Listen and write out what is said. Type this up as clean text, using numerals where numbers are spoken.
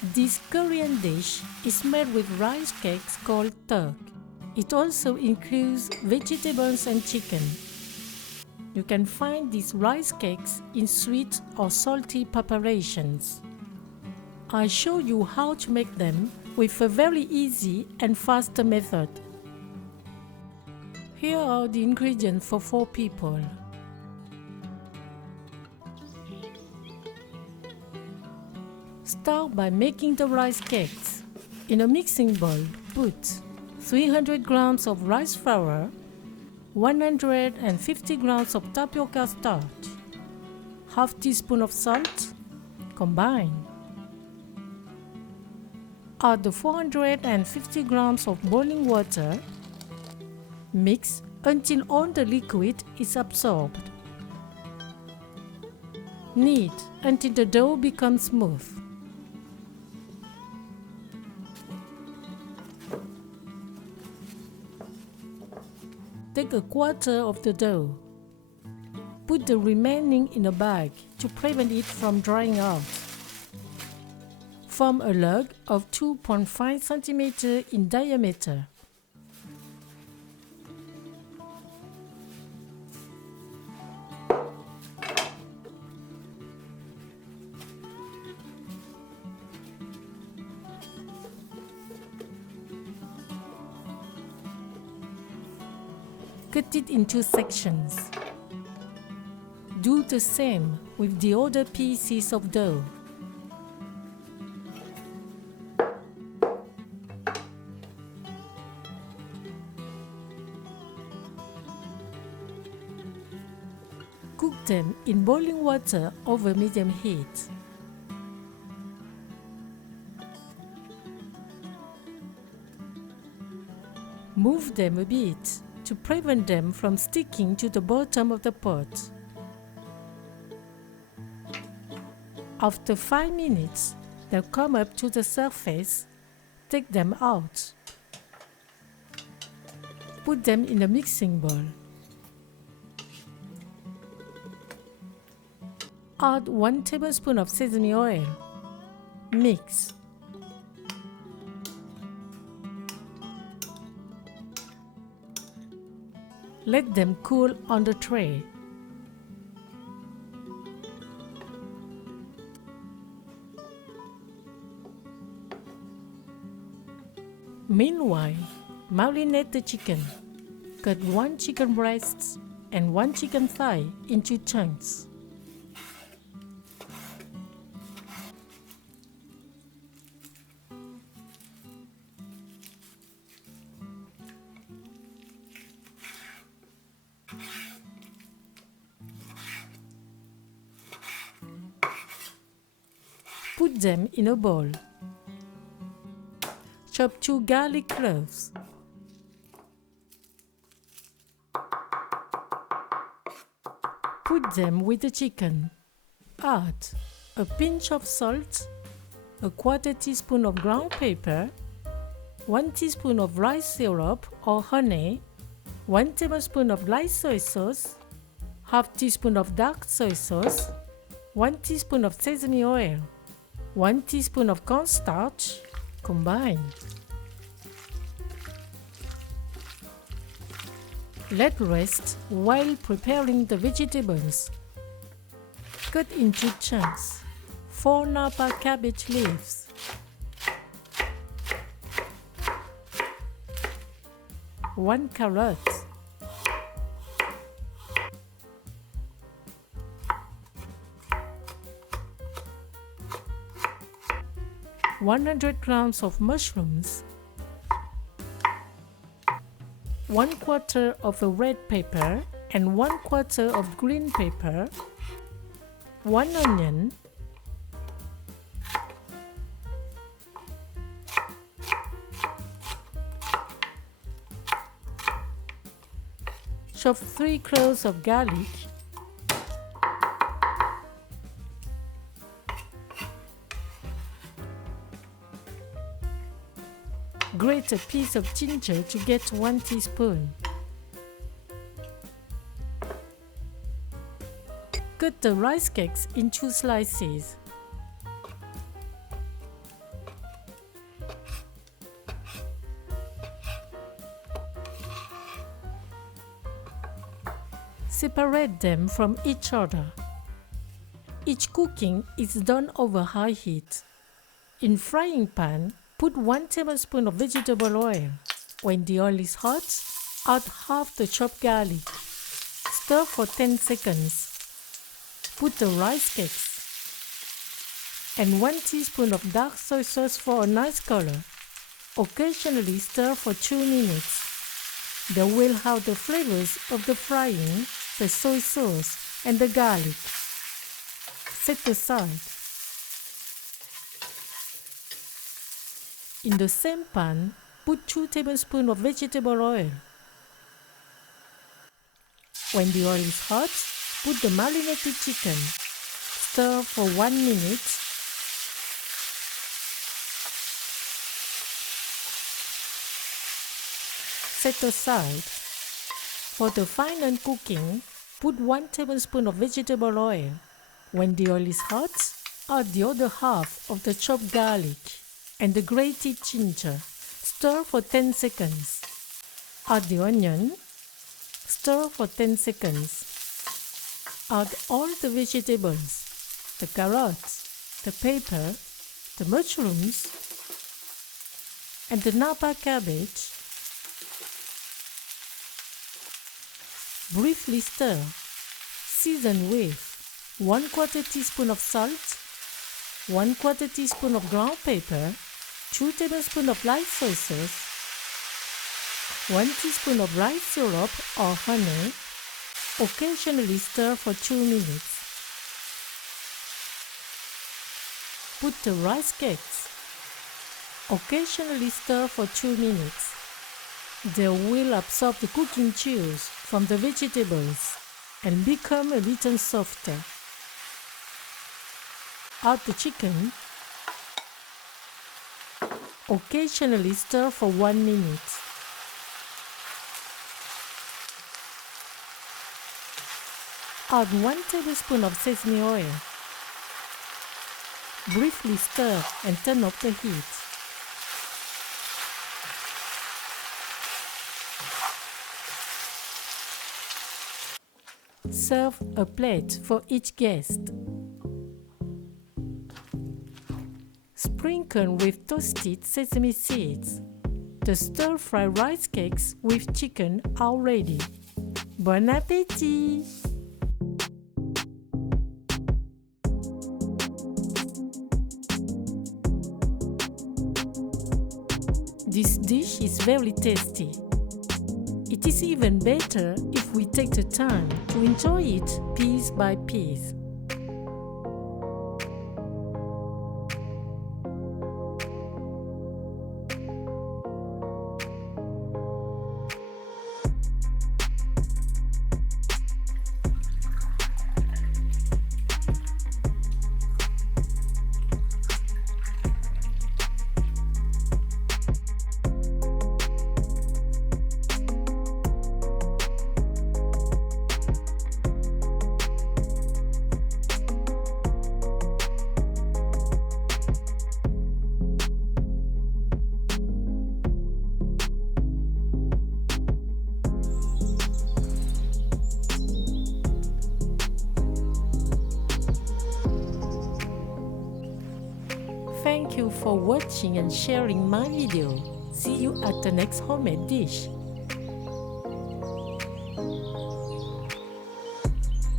This Korean dish is made with rice cakes called Tteok. It also includes vegetables and chicken. You can find these rice cakes in sweet or salty preparations. I show you how to make them with a very easy and fast method. Here are the ingredients for 4 people. Start by making the rice cakes. In a mixing bowl, put 300 grams of rice flour, 150 grams of tapioca starch, half teaspoon of salt. Combine. Add the 450 grams of boiling water. Mix until all the liquid is absorbed. Knead until the dough becomes smooth. Take a quarter of the dough. Put the remaining in a bag to prevent it from drying out. Form a log of 2.5 cm in diameter. Cut it into sections. Do the same with the other pieces of dough. Cook them in boiling water over medium heat. Move them a bit to prevent them from sticking to the bottom of the pot. After 5 minutes, they'll come up to the surface. Take them out. Put them in a mixing bowl. Add 1 tablespoon of sesame oil. Mix. Let them cool on the tray. Meanwhile, marinate the chicken. Cut 1 chicken breast and 1 chicken thigh into chunks. Put them in a bowl. Chop 2 garlic cloves. Put them with the chicken. Add a pinch of salt, a quarter teaspoon of ground pepper, 1 teaspoon of rice syrup or honey, 1 tablespoon of light soy sauce, half teaspoon of dark soy sauce, 1 teaspoon of sesame oil, 1 teaspoon of cornstarch. Combine. Let rest while preparing the vegetables. Cut into chunks 4 napa cabbage leaves, 1 carrot, 100 grams of mushrooms, 1/4 of a red pepper and 1/4 of green pepper, 1 onion, chop 3 cloves of garlic, grate a piece of ginger to get 1 teaspoon. Cut the rice cakes into slices. Separate them from each other. Each cooking is done over high heat. In frying pan, put 1 tablespoon of vegetable oil. When the oil is hot, add half the chopped garlic. Stir for 10 seconds. Put the rice cakes and 1 teaspoon of dark soy sauce for a nice color. Occasionally stir for 2 minutes. They will have the flavors of the frying, the soy sauce, and the garlic. Set aside. In the same pan, put 2 tablespoons of vegetable oil. When the oil is hot, put the marinated chicken. Stir for 1 minute. Set aside. For the final cooking, put 1 tablespoon of vegetable oil. When the oil is hot, add the other half of the chopped garlic and the grated ginger. Stir for 10 seconds. Add the onion. Stir for 10 seconds. Add all the vegetables, the carrots, the pepper, the mushrooms, and the napa cabbage. Briefly stir. Season with 1/4 teaspoon of salt, 1/4 teaspoon of ground pepper, 2 tablespoons of light soy sauce, 1 teaspoon of rice syrup or honey. Occasionally stir for 2 minutes. Put the rice cakes. Occasionally stir for 2 minutes. They will absorb the cooking juice from the vegetables and become a little softer. Add the chicken. Occasionally stir for 1 minute. Add 1 tablespoon of sesame oil. Briefly stir and turn up the heat. Serve a plate for each guest. Sprinkle with toasted sesame seeds. The stir-fry rice cakes with chicken are ready. Bon appétit! This dish is very tasty. It is even better if we take the time to enjoy it piece by piece. Thank you for watching and sharing my video. See you at the next homemade dish.